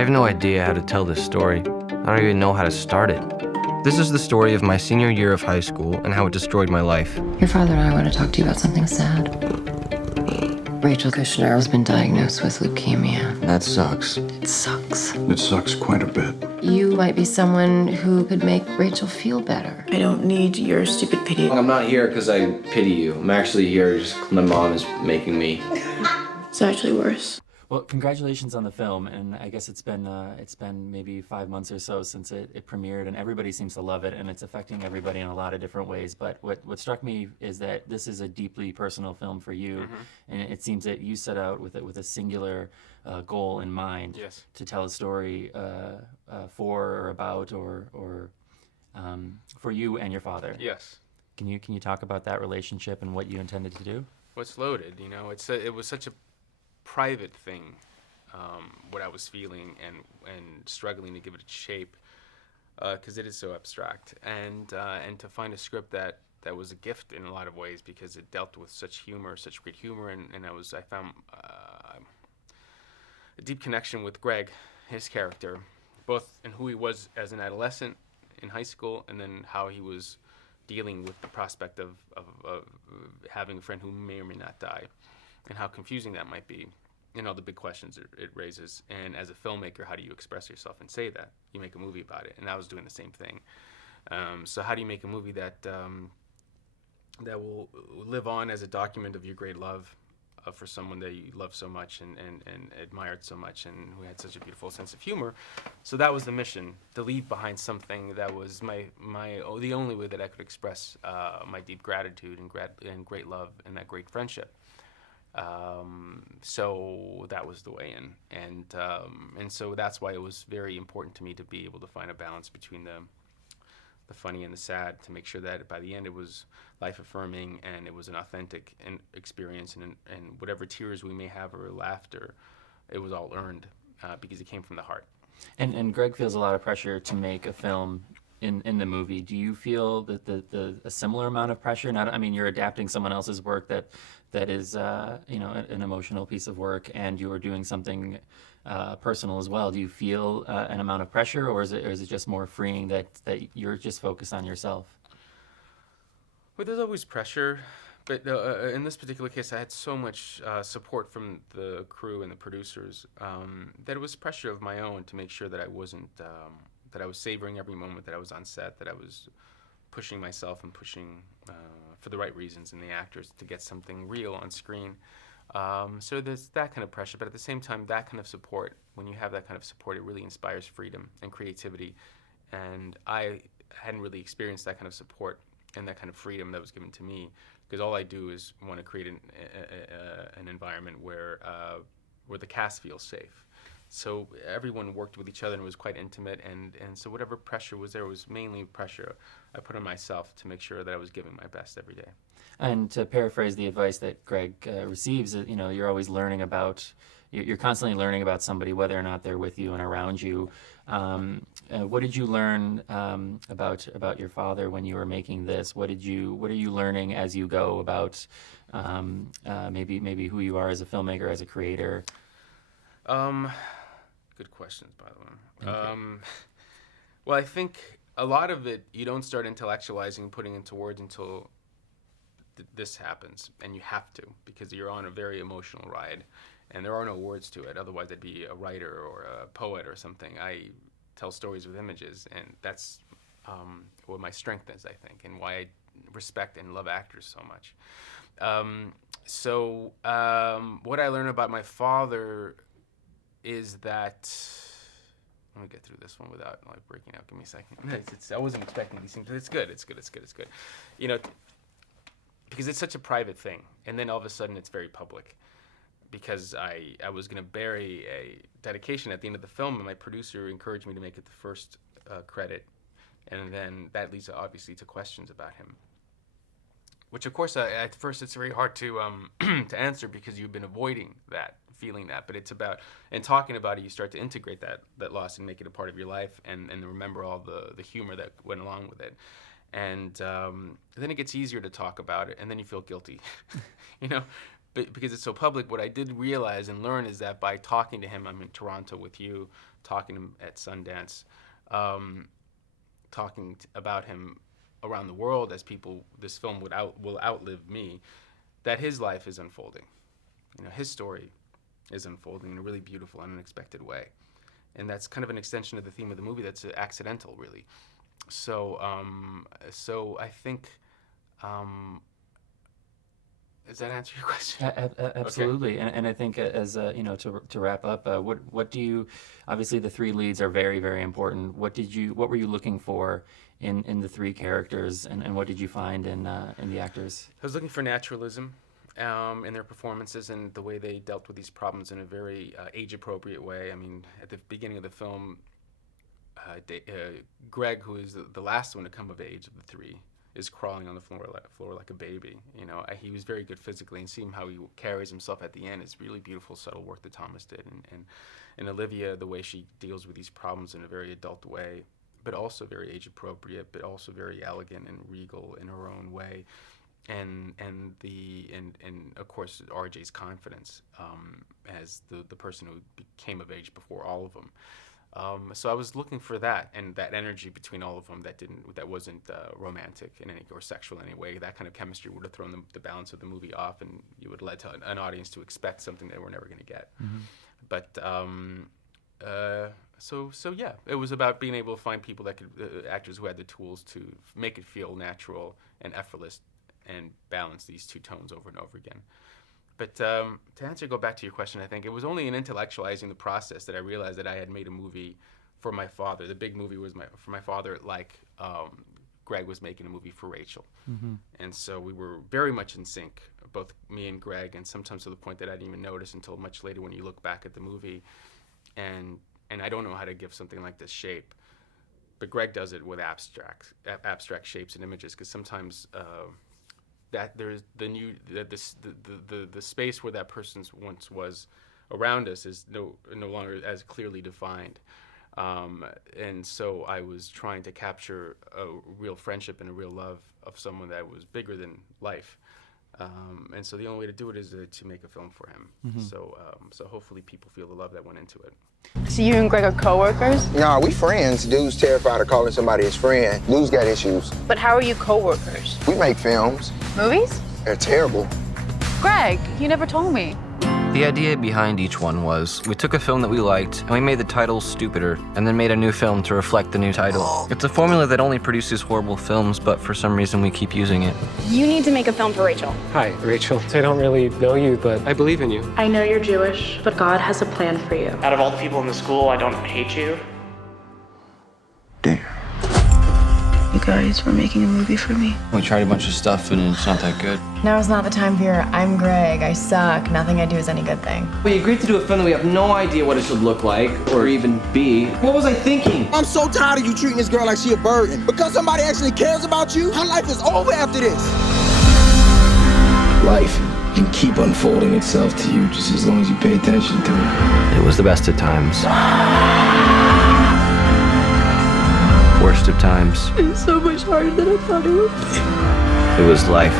have no idea how to tell this story. I don't even know how to start it. This is the story of my senior year of high school and how it destroyed my life. Your father and I want to talk to you about something sad. Rachel Kushner has been diagnosed with leukemia. That sucks. It sucks. It sucks quite a bit. You might be someone who could make Rachel feel better. I don't need your stupid pity. I'm not here because I pity you. I'm actually here just my mom is making me. It's actually worse. Well, congratulations on the film, and I guess it's been maybe 5 months or so since it premiered, and everybody seems to love it, and it's affecting everybody in a lot of different ways. But what struck me is that this is a deeply personal film for you, and it seems that you set out with a singular goal in mind. Yes. To tell a story for or about or for you and your father. Yes. Can you talk about that relationship and what you intended to do? Well, it's loaded, you know. It was such a private thing, what I was feeling and struggling to give it a shape, because it is so abstract. And to find a script that was a gift in a lot of ways, because it dealt with such humor, such great humor, and I found a deep connection with Greg, his character, both in who he was as an adolescent in high school, and then how he was dealing with the prospect of having a friend who may or may not die, and how confusing that might be, and all the big questions it raises. And as a filmmaker, how do you express yourself and say that? You make a movie about it, and I was doing the same thing. So how do you make a movie that will live on as a document of your great love for someone that you love so much and admired so much, and who had such a beautiful sense of humor? So that was the mission, to leave behind something that was the only way that I could express my deep gratitude and great love and that great friendship. So that was the way in, and so that's why it was very important to me to be able to find a balance between the funny and the sad, to make sure that by the end it was life-affirming and it was an authentic experience, and whatever tears we may have or laughter, it was all earned because it came from the heart. And Greg feels a lot of pressure to make a film in the movie. Do you feel that a similar amount of pressure? I mean, you're adapting someone else's work that is an emotional piece of work, and you are doing something personal as well. Do you feel an amount of pressure, or is it just more freeing that you're just focused on yourself? Well, there's always pressure, but in this particular case, I had so much support from the crew and the producers that it was pressure of my own to make sure that I wasn't. That I was savoring every moment that I was on set, that I was pushing myself and pushing for the right reasons in the actors to get something real on screen. So there's that kind of pressure, but at the same time, that kind of support, when you have that kind of support, it really inspires freedom and creativity. And I hadn't really experienced that kind of support and that kind of freedom that was given to me, because all I do is want to create an environment where the cast feels safe. So everyone worked with each other and it was quite intimate, and so whatever pressure was there was mainly pressure I put on myself to make sure that I was giving my best every day. And to paraphrase the advice that Greg receives, you're always learning about, you're constantly learning about somebody, whether or not they're with you and around you. What did you learn about your father when you were making this? What are you learning as you go about maybe who you are as a filmmaker, as a creator? Good questions, by the way. Well, I think a lot of it you don't start intellectualizing, putting into words until this happens, and you have to, because you're on a very emotional ride, and there are no words to it. Otherwise, I'd be a writer or a poet or something. I tell stories with images, and that's what my strength is, I think, and why I respect and love actors so much. So what I learned about my father is that, let me get through this one without breaking out. Give me a second. I wasn't expecting these things, but it's good. You know, because it's such a private thing, and then all of a sudden it's very public. Because I was going to bury a dedication at the end of the film, and my producer encouraged me to make it the first credit, and then that leads obviously to questions about him. Which, of course, at first it's very hard to to answer, because you've been avoiding that, feeling that. But it's about, and talking about it, you start to integrate that loss and make it a part of your life, and remember all the humor that went along with it. And then it gets easier to talk about it, and then you feel guilty, you know, but because it's so public, what I did realize and learn is that by talking to him, I'm in Toronto with you, talking to him at Sundance, about him around the world as people, this film will outlive me, that his life is unfolding. You know, his story is unfolding in a really beautiful and unexpected way. And that's kind of an extension of the theme of the movie that's accidental, really. So I think, does that answer your question? Absolutely. Okay. And I think as, to wrap up, what do you, obviously the three leads are very, very important. What were you looking for in the three characters, and what did you find in the actors? I was looking for naturalism in their performances and the way they dealt with these problems in a very age-appropriate way. I mean, at the beginning of the film, Greg, who is the last one to come of age of the three, is crawling on the floor like a baby. You know, he was very good physically, and seeing how he carries himself at the end is really beautiful, subtle work that Thomas did. And Olivia, the way she deals with these problems in a very adult way, but also very age-appropriate, but also very elegant and regal in her own way. And of course RJ's confidence as the person who became of age before all of them. So I was looking for that, and that energy between all of them that wasn't romantic in any or sexual in any way. That kind of chemistry would have thrown the balance of the movie off, and you would led to an audience to expect something they were never going to get. Mm-hmm. But so yeah, it was about being able to find people that could actors who had the tools to make it feel natural and effortless, and balance these two tones over and over again. But to go back to your question, I think it was only in intellectualizing the process that I realized that I had made a movie for my father. The big movie was for my father, like Greg was making a movie for Rachel. Mm-hmm. And so we were very much in sync, both me and Greg, and sometimes to the point that I didn't even notice until much later when you look back at the movie. And I don't know how to give something like this shape, but Greg does it with abstract shapes and images, because sometimes that there's the space where that person once was around us is no longer as clearly defined, and so I was trying to capture a real friendship and a real love of someone that was bigger than life, and so the only way to do it is to make a film for him. Mm-hmm. So hopefully people feel the love that went into it. So you and Greg are co-workers? Nah, we friends. Dude's terrified of calling somebody his friend. Dude's got issues. But how are you co-workers? We make films. Movies? They're terrible. Greg, you never told me. The idea behind each one was, we took a film that we liked, and we made the title stupider, and then made a new film to reflect the new title. It's a formula that only produces horrible films, but for some reason we keep using it. You need to make a film for Rachel. Hi, Rachel. I don't really know you, but I believe in you. I know you're Jewish, but God has a plan for you. Out of all the people in the school, I don't hate you. Damn. You guys were making a movie for me. We tried a bunch of stuff, and it's not that good. Now is not the time for your I'm Greg, I suck, nothing I do is any good thing. We agreed to do a film that we have no idea what it should look like or even be. What was I thinking? I'm so tired of you treating this girl like she a burden. Because somebody actually cares about you, her life is over after this. Life can keep unfolding itself to you just as long as you pay attention to it. It was the best of times. Worst of times. It's so much harder than I thought it would be. It was life.